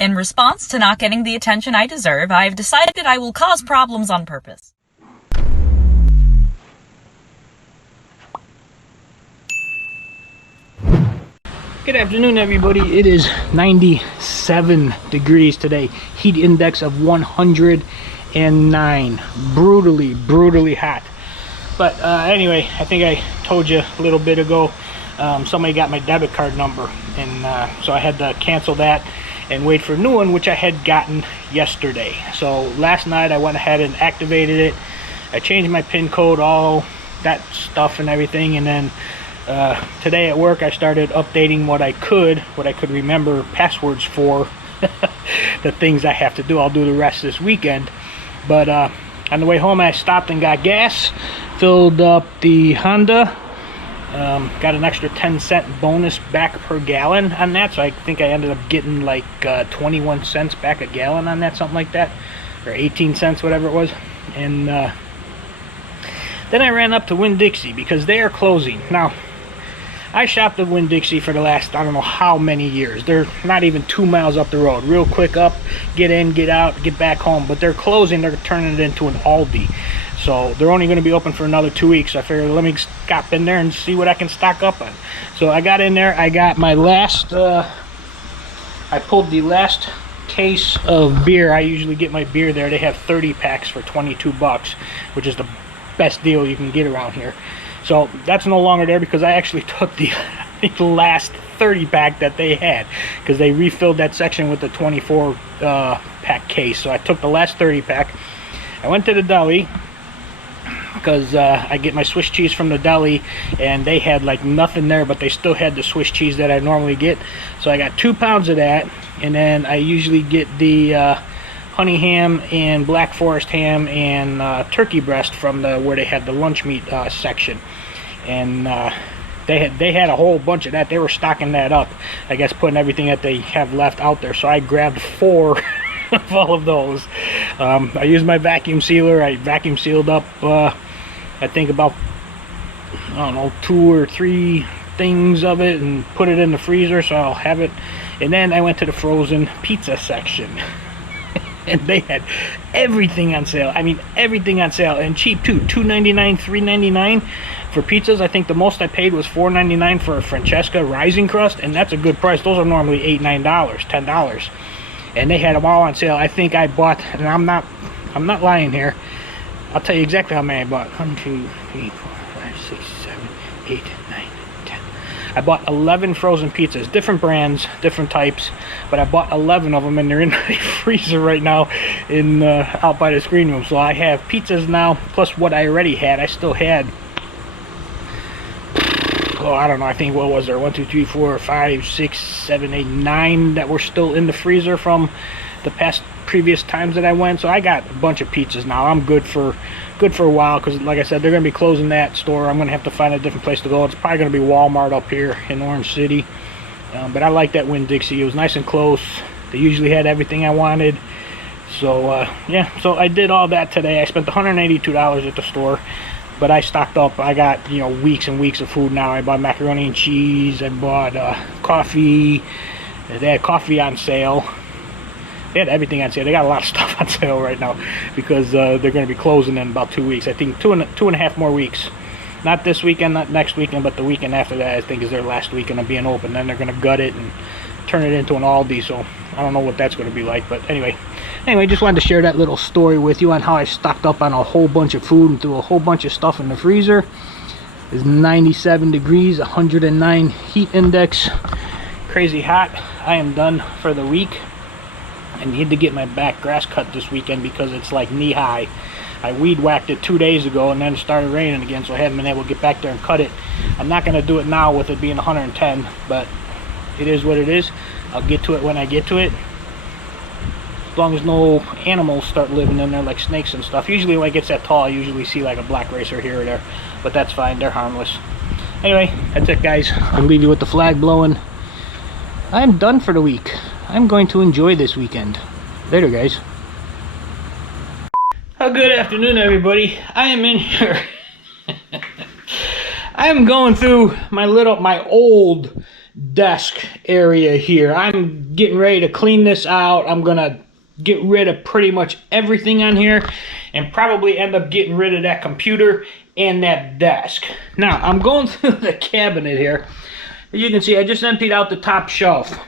In response to not getting the attention I deserve, I have decided I will cause problems on purpose. Good afternoon, everybody. It is 97 degrees today. Heat index of 109. Brutally hot. But anyway, I think I told you a little bit ago, somebody got my debit card number, and so I had to cancel that and wait for a new one, which I had gotten yesterday. So last night I went ahead and activated it. I changed my PIN code, all that stuff and everything, and then today at work I started updating what I could remember passwords for the things I have to do. I'll do the rest this weekend. But on the way home I stopped and got gas, filled up the Honda, got an extra 10-cent bonus back per gallon on that, so I think I ended up getting like 21 cents back a gallon on that, something like that, or 18 cents, whatever it was. And then I ran up to Winn-Dixie because they are closing. Now, I shopped at Winn-Dixie for the last, I don't know how many years. They're not even 2 miles up the road. Real quick up, get in, get out, get back home. But they're closing. They're turning it into an Aldi. So they're only going to be open for another 2 weeks. So I figured, let me stop in there and see what I can stock up on. So I got in there. I got my last, I pulled the last case of beer. I usually get my beer there. They have 30 packs for 22 bucks, which is the best deal you can get around here. So that's no longer there because I actually took the last 30 pack that they had, because they refilled that section with the 24 pack case. So I took the last 30 pack. I went to the deli because I get my Swiss cheese from the deli, and they had like nothing there, but they still had the Swiss cheese that I normally get. So I got 2 pounds of that, and then I usually get the honey ham and black forest ham and turkey breast from where they had the lunch meat section. And they had a whole bunch of that. They were stocking that up, I guess, putting everything that they have left out there. So I grabbed 4 of all of those. I used my vacuum sealer. I vacuum sealed up I think about, I don't know, 2 or 3 things of it and put it in the freezer, so I'll have it. And then I went to the frozen pizza section. And they had everything on sale. I mean, everything on sale, and cheap too. $2.99, $3.99 for pizzas. I think the most I paid was $4.99 for a Francesca Rising Crust, and that's a good price. Those are normally $8, $9, $10, and they had them all on sale. I think I bought, and I'm not lying here, I'll tell you exactly how many I bought. 1, 2, 3, 4, 5, 6, 7, 8, 9, 10. I bought 11 frozen pizzas, different brands, different types, but I bought 11 of them, and they're in my freezer right now in out by the screen room. So I have pizzas now, plus what I already had. I still had, oh, I don't know, I think, what was there, 1, 2, 3, 4, 5, 6, 7, 8, 9 that were still in the freezer from the previous times that I went. So I got a bunch of pizzas now. I'm good for a while, because like I said, they're going to be closing that store. I'm going to have to find a different place to go. It's probably going to be Walmart up here in Orange City. But I like that Winn-Dixie. It was nice and close. They usually had everything I wanted. So yeah, so I did all that today. I spent $182 at the store, but I stocked up. I got, you know, weeks and weeks of food now. I bought macaroni and cheese. I bought coffee. They had coffee on sale. They had everything on sale. They got a lot of stuff on sale right now because they're going to be closing in about 2 weeks. I think two and a half more weeks. Not this weekend, not next weekend, but the weekend after that, I think, is their last weekend of being open. Then they're going to gut it and turn it into an Aldi. So I don't know what that's going to be like. But anyway, just wanted to share that little story with you on how I stocked up on a whole bunch of food and threw a whole bunch of stuff in the freezer. It's 97 degrees, 109 heat index. Crazy hot. I am done for the week. I need to get my back grass cut this weekend because it's like knee high. I weed whacked it 2 days ago, and then it started raining again, so I haven't been able to get back there and cut it. I'm not going to do it now with it being 110, but it is what it is. I'll get to it when I get to it. As long as no animals start living in there like snakes and stuff. Usually when it gets that tall, I usually see like a black racer here or there, but that's fine. They're harmless. Anyway, that's it, guys. I'll leave you with the flag blowing. I'm done for the week. I'm going to enjoy this weekend. Later, guys. Oh, good afternoon, everybody. I am in here. I am going through my old desk area here. I'm getting ready to clean this out. I'm gonna get rid of pretty much everything on here and probably end up getting rid of that computer and that desk. Now, I'm going through the cabinet here. As you can see, I just emptied out the top shelf.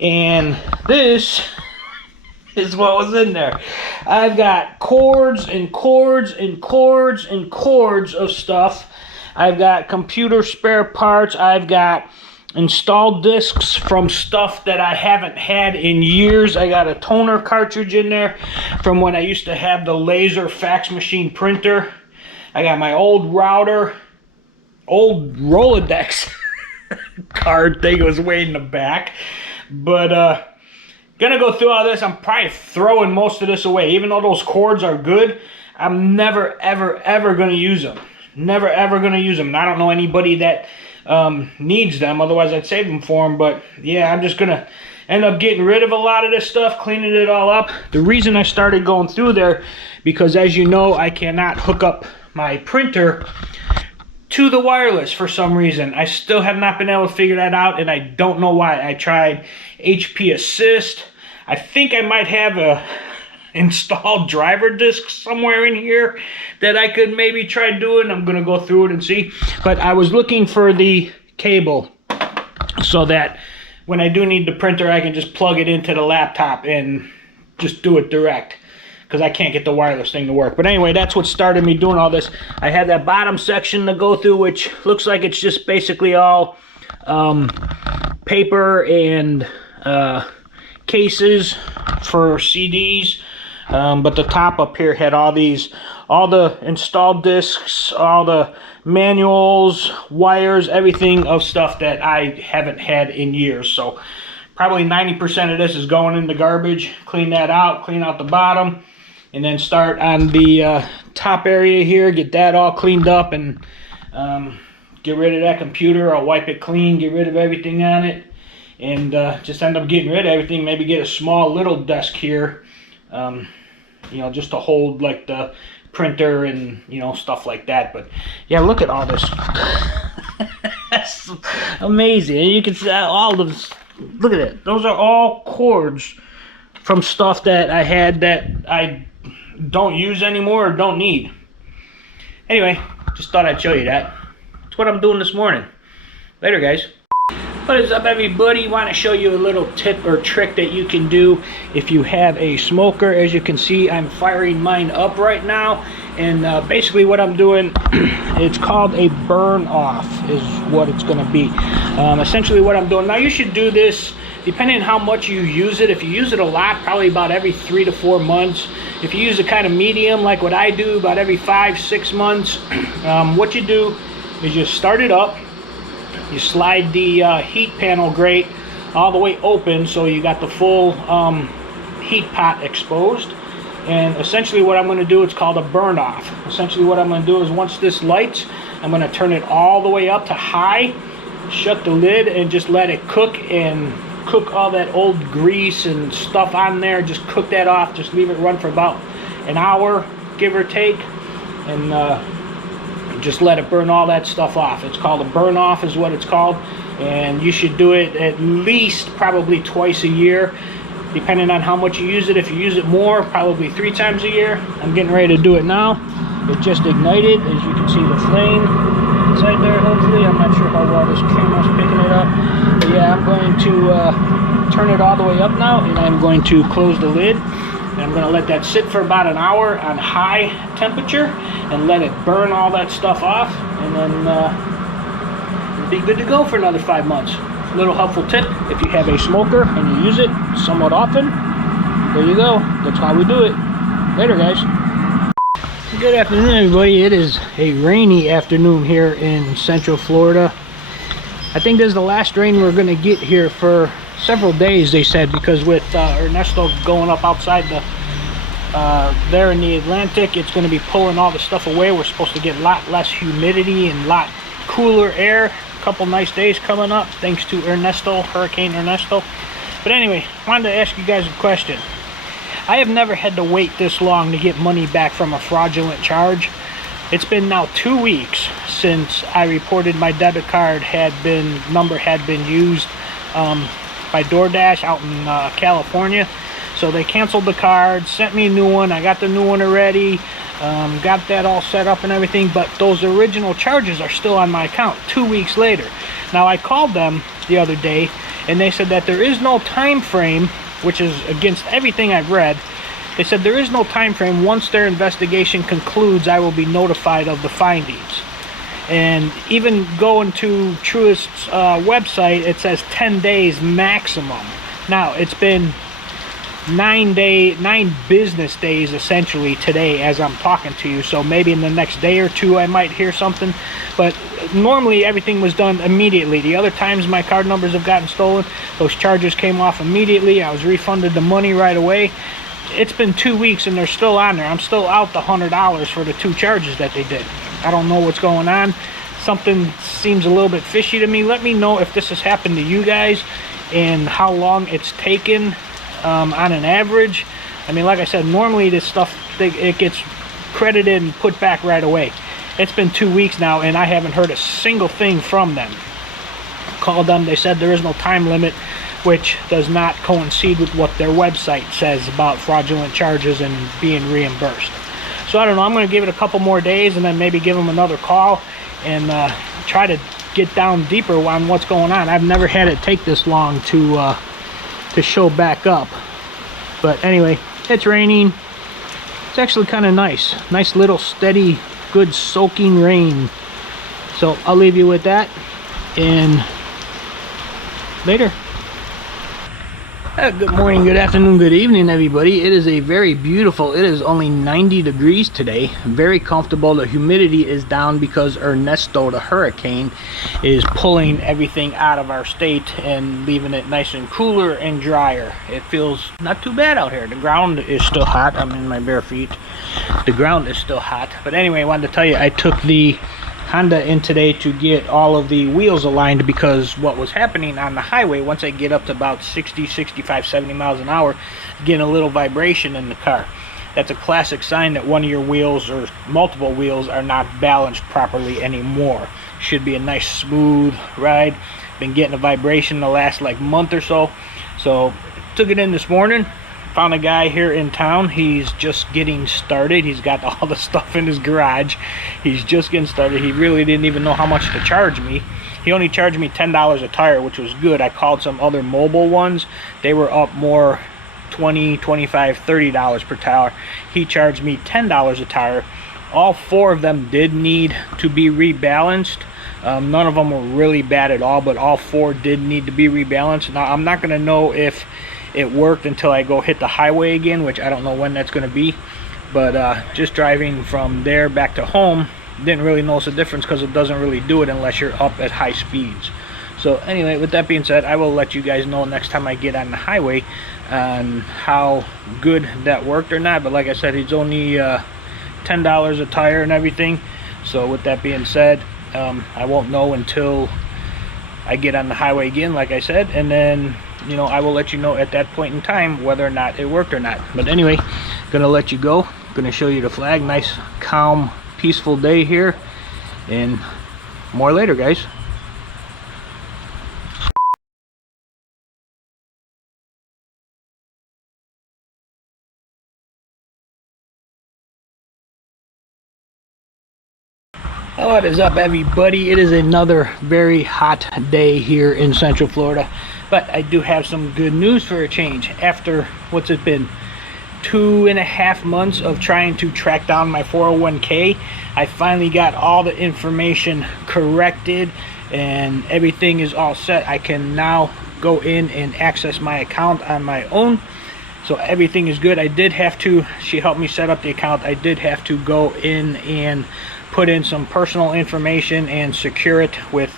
And this is what was in there. I've got cords and cords and cords and cords of stuff. I've got computer spare parts. I've got installed discs from stuff that I haven't had in years. I got a toner cartridge in there from when I used to have the laser fax machine printer. I got my old router, old Rolodex card thing was way in the back. But gonna go through all this. I'm probably throwing most of this away. Even though those cords are good, I'm never, ever, ever gonna use them. Never, ever gonna use them. And I don't know anybody that needs them, otherwise I'd save them for them. But yeah, I'm just gonna end up getting rid of a lot of this stuff, cleaning it all up. The reason I started going through there, because as you know, I cannot hook up my printer to the wireless for some reason. I still have not been able to figure that out, and I don't know why. I tried HP Assist. I think I might have a installed driver disc somewhere in here that I could maybe try doing. I'm gonna go through it and see. But I was looking for the cable so that when I do need the printer, I can just plug it into the laptop and just do it direct, because I can't get the wireless thing to work. But anyway, that's what started me doing all this. I had that bottom section to go through, which looks like it's just basically all paper and cases for CDs. But the top up here had all the installed discs, all the manuals, wires, everything of stuff that I haven't had in years. So probably 90% of this is going in the garbage. Clean that out, clean out the bottom, and then start on the top area here, get that all cleaned up, and get rid of that computer. I'll wipe it clean, get rid of everything on it, and just end up getting rid of everything. Maybe get a small little desk here, you know, just to hold like the printer and, you know, stuff like that. But yeah, look at all this. That's amazing. And you can see all of this. Look at it. Those are all cords from stuff that I had that I don't use anymore or don't need. Anyway, just thought I'd show you that. That's what I'm doing this morning. Later, guys. What is up, everybody? Want to show you a little tip or trick that you can do if you have a smoker. As you can see, I'm firing mine up right now, and basically what I'm doing, it's called a burn off is what it's going to be. Essentially what I'm doing now, you should do this depending on how much you use it. If you use it a lot, probably about every 3 to 4 months. If you use it kind of medium like what I do, about every 5-6 months. What you do is you start it up. You slide the heat panel grate all the way open, so you got the full heat pot exposed. And essentially what I'm going to do, it's called a burn off. Essentially what I'm going to do is once this lights, I'm going to turn it all the way up to high, shut the lid, and just let it cook, and cook all that old grease and stuff on there. Just cook that off. Just leave it run for about an hour, give or take, and just let it burn all that stuff off. It's called a burn off is what it's called, and you should do it at least probably twice a year, depending on how much you use it. If you use it more, probably 3 times a year. I'm getting ready to do it now. It just ignited, as you can see the flame inside there, hopefully. I'm not sure how well this camera's picking it up, but yeah, I'm going to turn it all the way up now, and I'm going to close the lid. And I'm going to let that sit for about an hour on high temperature and let it burn all that stuff off, and then it'll be good to go for another 5 months. A little helpful tip, if you have a smoker and you use it somewhat often, there you go. That's how we do it. Later, guys. Good afternoon, everybody. It is a rainy afternoon here in Central Florida. I think this is the last rain we're going to get here for several days, they said, because with Ernesto going up outside there in the Atlantic, it's going to be pulling all the stuff away. We're supposed to get a lot less humidity and a lot cooler air. A couple nice days coming up thanks to Ernesto, Hurricane Ernesto. But anyway, I wanted to ask you guys a question. I have never had to wait this long to get money back from a fraudulent charge. It's been now 2 weeks since I reported my debit card number had been used by DoorDash out in California. So they canceled the card, sent me a new one. I got the new one already, got that all set up and everything, but those original charges are still on my account 2 weeks later. Now I called them the other day and they said that there is no time frame, which is against everything I've read. They said there is no time frame. Once their investigation concludes, I will be notified of the findings. And even going to Truist's website, it says 10 days maximum. Now it's been 9 business days essentially today as I'm talking to you, so maybe in the next day or two I might hear something. But normally everything was done immediately. The other times my card numbers have gotten stolen, those charges came off immediately. I was refunded the money right away. It's been 2 weeks and they're still on there. I'm still out the $100 for the 2 charges that they did. I don't know what's going on. Something seems a little bit fishy to me. Let me know if this has happened to you guys and how long it's taken on an average. I mean, like I said, normally this stuff, it gets credited and put back right away. It's been 2 weeks now and I haven't heard a single thing from them. Called them, they said there is no time limit, which does not coincide with what their website says about fraudulent charges and being reimbursed. So I don't know, I'm going to give it a couple more days and then maybe give them another call and try to get down deeper on what's going on. I've never had it take this long to show back up. But anyway, it's raining. It's actually kind of nice. Nice little steady, good soaking rain. So I'll leave you with that and later. Good morning, good afternoon, good evening, everybody. It is a very beautiful, it is only 90 degrees today. Very comfortable. The humidity is down because Ernesto, the hurricane, is pulling everything out of our state and leaving it nice and cooler and drier. It feels not too bad out here. The ground is still hot. I'm in my bare feet. The ground is still hot. But anyway, I wanted to tell you, I took the Honda in today to get all of the wheels aligned, because what was happening on the highway, once I get up to about 60, 65, 70 miles an hour, getting a little vibration in the car. That's a classic sign that one of your wheels or multiple wheels are not balanced properly anymore. Should be a nice smooth ride. Been getting a vibration the last like month or so. So took it in this morning. Found a guy here in town. He's just getting started. He's got all the stuff in his garage. He's just getting started. He really didn't even know how much to charge me. He only charged me $10 a tire, which was good. I called some other mobile ones. They were up more, $20, $25, $30 per tire. He charged me $10 a tire. All 4 of them did need to be rebalanced. None of them were really bad at all, but all 4 did need to be rebalanced. Now, I'm not going to know if it worked until I go hit the highway again, which I don't know when that's going to be. But just driving from there back to home, didn't really notice a difference, because it doesn't really do it unless you're up at high speeds. So anyway, with that being said, I will let you guys know next time I get on the highway on how good that worked or not. But like I said, it's only $10 a tire and everything. So with that being said, I won't know until I get on the highway again, like I said, and then, you know, I will let you know at that point in time whether or not it worked or not. But anyway, gonna let you go. Gonna show you the flag. Nice, calm, peaceful day here, and more later, guys. What is up, everybody? It is another very hot day here in Central Florida, but I do have some good news for a change. After, what's it been, 2.5 months of trying to track down my 401k, I finally got all the information corrected and everything is all set. I can now go in and access my account on my own. So everything is good. I did have to, she helped me set up the account. I did have to go in and put in some personal information and secure it with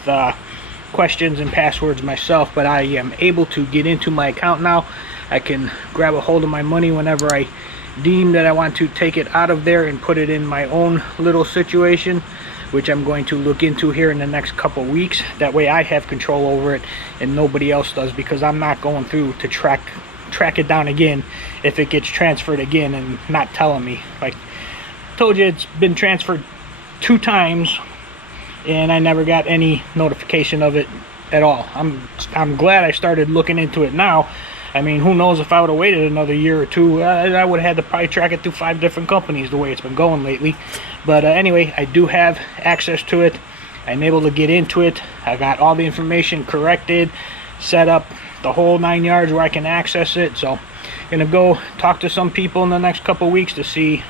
questions and passwords myself, but I am able to get into my account now. I can grab a hold of my money whenever I deem that I want to take it out of there and put it in my own little situation, which I'm going to look into here in the next couple weeks. That way I have control over it and nobody else does, because I'm not going through to track it down again if it gets transferred again and not telling me. Like I told you, it's been transferred 2 times and I never got any notification of it at all. I'm glad I started looking into it now. I mean, who knows, if I would have waited another year or two, I would have had to probably track it through 5 different companies the way it's been going lately. But anyway, I do have access to it. I'm able to get into it. I got all the information corrected, set up the whole 9 yards where I can access it. So I'm gonna go talk to some people in the next couple weeks to see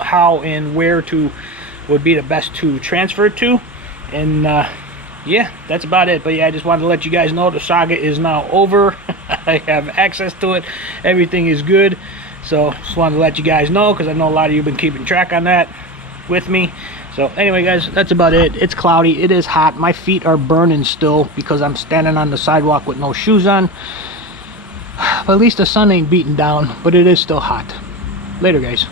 how and where to would be the best to transfer it to. And yeah, that's about it. But yeah, I just wanted to let you guys know the Saga is now over. I have access to it. Everything is good. So just wanted to let you guys know, because I know a lot of you have been keeping track on that with me. So anyway, guys, that's about it. It's cloudy. It is hot. My feet are burning still because I'm standing on the sidewalk with no shoes on. But at least the sun ain't beating down, but it is still hot. Later, guys.